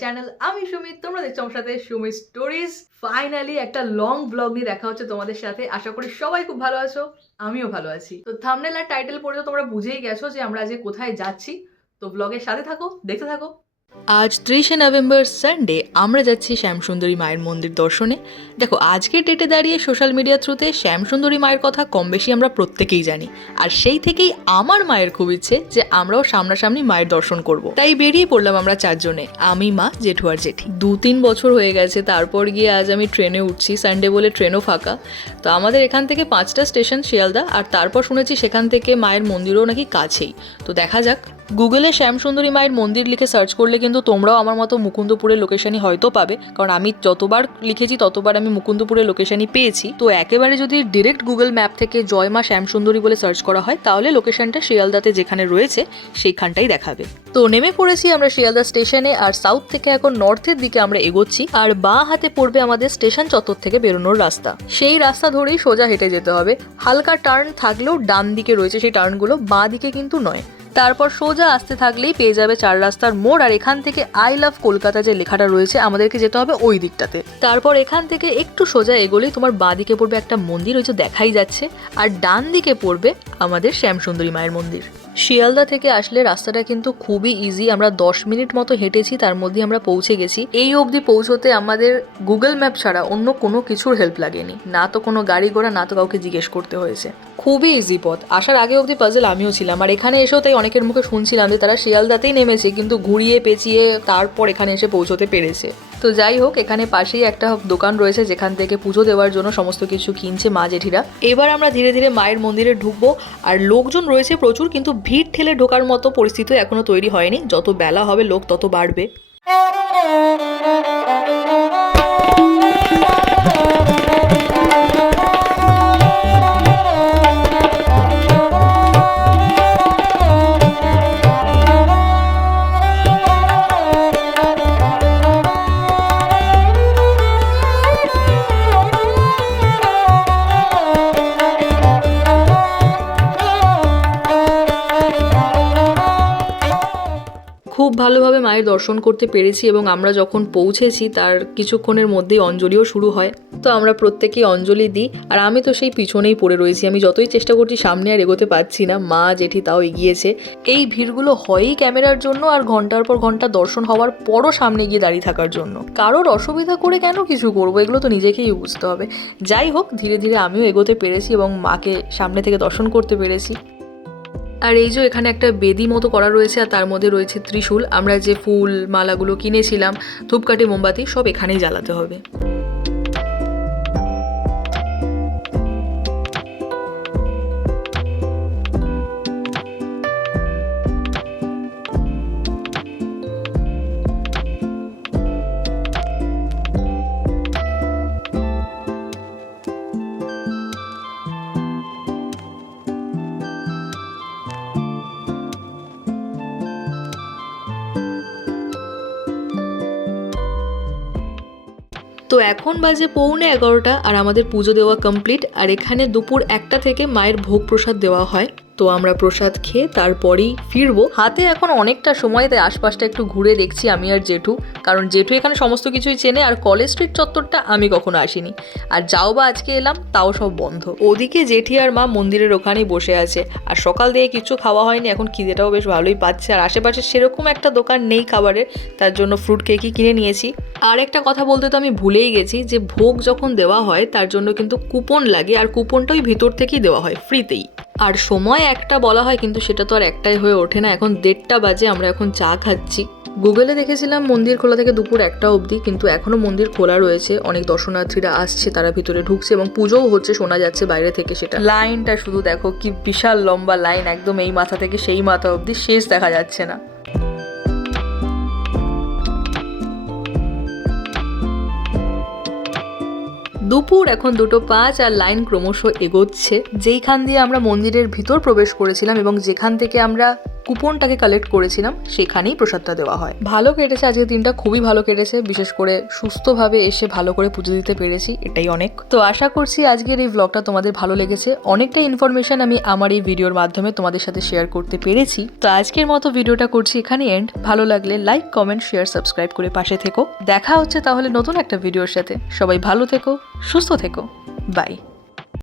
Channel আমি তোমরা দেখছ আমার সাথে স্টোরিজ ফাইনালি একটা লং দেখা হচ্ছে তোমাদের সাথে। আশা করি সবাই খুব ভালো আছো, আমিও ভালো আছি। তো থামনেল আর টাইটেল তোমরা বুঝেই গেছো যে আমরা কোথায় যাচ্ছি। তো ব্লগের সাথে থাকো, দেখতে থাকো। আজ ত্রিশে নভেম্বর সানডে, আমরা যাচ্ছি শ্যামসুন্দরী মায়ের মন্দির দর্শনে। দেখো, আজকের ডেটে দাঁড়িয়ে সোশ্যাল মিডিয়া থ্রুতে শ্যামসুন্দরী মায়ের কথা কম বেশি আমরা প্রত্যেকেই জানি। আর সেই থেকেই আমার মায়ের খুব ইচ্ছে যে আমরাও সামনাসামনি মায়ের দর্শন করব। তাই বেরিয়ে পড়লাম আমরা চারজনে, আমি, মা, জেঠু আর জেঠি। দু তিন বছর হয়ে গেছে, তারপর গিয়ে আজ আমি ট্রেনে উঠছি, সানডে বলে ট্রেনও ফাঁকা। তো আমাদের এখান থেকে পাঁচটা স্টেশন, শিয়ালদা, আর তারপর শুনেছি সেখান থেকে মায়ের মন্দিরও নাকি কাছেই। তো দেখা যাক গুগলে শ্যামসুন্দরী মায়ের মন্দির লিখে সার্চ করলে কিন্তু তোমরাও আমার মতো মুকুন্দপুরের লোকেশনই হয়তো পাবে। কারণ আমি যতবার লিখেছি, ততবার আমি মুকুন্দপুরের লোকেশনই পেয়েছি। তো একেবারে যদি ডিরেক্ট গুগল ম্যাপ থেকে জয় মা শ্যামসুন্দরী বলে সার্চ করা হয়, তাহলে লোকেশনটা শিয়ালদাতে যেখানে রয়েছে, সেইখানটাই দেখাবে। তো নেমে পড়েছি আমরা শিয়ালদা স্টেশনে আর সাউথ থেকে এখন নর্থের দিকে আমরা এগোচ্ছি। আর বাঁ হাতে পড়বে আমাদের স্টেশন চত্বর থেকে বেরোনোর রাস্তা। সেই রাস্তা ধরেই সোজা হেঁটে যেতে হবে। হালকা টার্ন থাকলেও ডান দিকে রয়েছে সেই টার্নগুলো বাঁ দিকে কিন্তু নয়। তারপর সোজা আসতে থাকলেই পেয়ে যাবে চার রাস্তার মোড়, আর এখান থেকে আই লাভ কলকাতা যে লেখাটা রয়েছে, আমাদেরকে যেতে হবে ওই দিকটাতে। তারপর এখান থেকে একটু সোজা এগোলেই তোমার বাঁ দিকে পড়বে একটা মন্দির, ওই যে দেখাই যাচ্ছে, আর ডান দিকে পড়বে আমাদের শ্যামসুন্দরী মায়ের মন্দির। শিয়ালদা থেকে আসলে রাস্তাটা কিন্তু খুবই ইজি আমরা দশ মিনিট মতো হেঁটেছি, তার মধ্যে আমরা পৌঁছে গেছি। এই অবধি পৌঁছতে আমাদের গুগল ম্যাপ ছাড়া অন্য কোনো কিছুর হেল্প লাগেনি। না তো কোনো গাড়ি ঘোড়া, না তো কাউকে জিজ্ঞেস করতে হয়েছে। খুবই ইজি পথ। আসার আগে অবধি পাজল আমিও ছিলাম। আর এখানে এসেও তাই অনেকের মুখে শুনছিলাম যে তারা শিয়ালদাতেই নেমেছে, কিন্তু ঘুরিয়ে পেঁচিয়ে তারপর এখানে এসে পৌঁছতে পেরেছে। তো যাই হোক, এখানে পাশেই একটা দোকান রয়েছে, যেখান থেকে পুজো দেওয়ার জন্য সমস্ত কিছু কিনছে মা জেঠিরা। এবার আমরা ধীরে ধীরে মায়ের মন্দিরে ঢুকবো। আর লোকজন রয়েছে প্রচুর, কিন্তু ভিড় ঠেলে ঢোকার মতো পরিস্থিতি এখনও তৈরি হয়নি। যত বেলা হবে, লোক তত বাড়বে। খুব ভালোভাবে মায়ের দর্শন করতে পেরেছি এবং আমরা যখন পৌঁছেছি, তার কিছুক্ষণের মধ্যেই অঞ্জলিও শুরু হয়। তো আমরা প্রত্যেকেই অঞ্জলি দিই। আর আমি তো সেই পিছনেই পড়ে রয়েছি। আমি যতই চেষ্টা করছি, সামনে আর এগোতে পারছি না। মা, জেঠি তাও এগিয়েছে। এই ভিড়গুলো হয়ই ক্যামেরার জন্য আর ঘণ্টার পর ঘণ্টা দর্শন হওয়ার পরও সামনে গিয়ে দাঁড়িয়ে থাকার জন্য। কারোর অসুবিধা করে কেন কিছু করব? এগুলো তো নিজেকেই বুঝতে হবে। যাই হোক, ধীরে ধীরে আমিও এগোতে পেরেছি এবং মাকে সামনে থেকে দর্শন করতে পেরেছি। আর এই যে এখানে একটা বেদি মতো করা রয়েছে আর তার মধ্যে রয়েছে ত্রিশূল। আমরা যে ফুল, মালাগুলো কিনেছিলাম, ধূপকাঠি, মোমবাতি, সব এখানেই জ্বালাতে হবে। তো এখন বাজে পৌনে এগারোটা আর আমাদের পুজো দেওয়া কমপ্লিট আর এখানে দুপুর একটা থেকে মায়ের ভোগ প্রসাদ দেওয়া হয়। তো আমরা প্রসাদ খেয়ে তারপরেই ফিরবো। হাতে এখন অনেকটা সময়, তাই আশপাশটা একটু ঘুরে দেখছি আমি আর জেঠু। কারণ জেঠু এখানে সমস্ত কিছুই চেনে আর কলেজ স্ট্রিট চত্বরটা আমি কখনো আসিনি। আর যাও বা আজকে এলাম, তাও সব বন্ধ। ওদিকে জেঠি আর মা মন্দিরের ওখানেই বসে আছে। আর সকাল দিয়ে কিছু খাওয়া হয়নি, এখন খিদেটাও বেশ ভালোই পাচ্ছে। আর আশেপাশে সেরকম একটা দোকান নেই খাবারের, তার জন্য ফ্রুট কেকই কিনে নিয়েছি। আর একটা কথা বলতে তো আমি ভুলেই গেছি যে ভোগ যখন দেওয়া হয়, তার জন্য কিন্তু কুপন লাগে। আর কুপনটা ওই ভিতর থেকেই দেওয়া হয় ফ্রিতেই আর সময় একটা বলা হয়, কিন্তু সেটা তো আর একটাই হয়ে ওঠে না। এখন দেড়টা বাজে, আমরা এখন চা খাচ্ছি। গুগলে দেখেছিলাম মন্দির খোলা থেকে দুপুর একটা অবধি, কিন্তু এখনও মন্দির খোলা রয়েছে। অনেক দর্শনার্থীরা আসছে, তারা ভিতরে ঢুকছে এবং পুজোও হচ্ছে, শোনা যাচ্ছে বাইরে থেকে সেটা। লাইনটা শুধু দেখো, কি বিশাল লম্বা লাইন, একদম এই মাথা থেকে সেই মাথা অবধি, শেষ দেখা যাচ্ছে না। দুপুর এখন দুটো পাঁচ আর লাইন ক্রমশ এগোচ্ছে। যেইখান দিয়ে আমরা মন্দিরের ভিতর প্রবেশ করেছিলাম এবং যেখান থেকে আমরা কুপনটাকে কালেক্ট করেছিলাম, সেখানেই প্রসাদটা দেওয়া হয়। ভালো কেটেছে, আজকের দিনটা খুবই ভালো কেটেছে, বিশেষ করে সুস্থভাবে এসে ভালো করে পুজো দিতে পেরেছি, এটাই অনেক। তো আশা করছি আজকের এই ব্লগটা তোমাদের ভালো লেগেছে। অনেকটা ইনফরমেশন আমি আমার এই ভিডিওর মাধ্যমে তোমাদের সাথে শেয়ার করতে পেরেছি। তো আজকের মতো ভিডিওটা করছি এখানে এন্ড ভালো লাগলে লাইক কমেন্ট শেয়ার সাবস্ক্রাইব করে পাশে থেকো। দেখা হচ্ছে তাহলে নতুন একটা ভিডিওর সাথে। সবাই ভালো থেকো, সুস্থ থেকো। বাই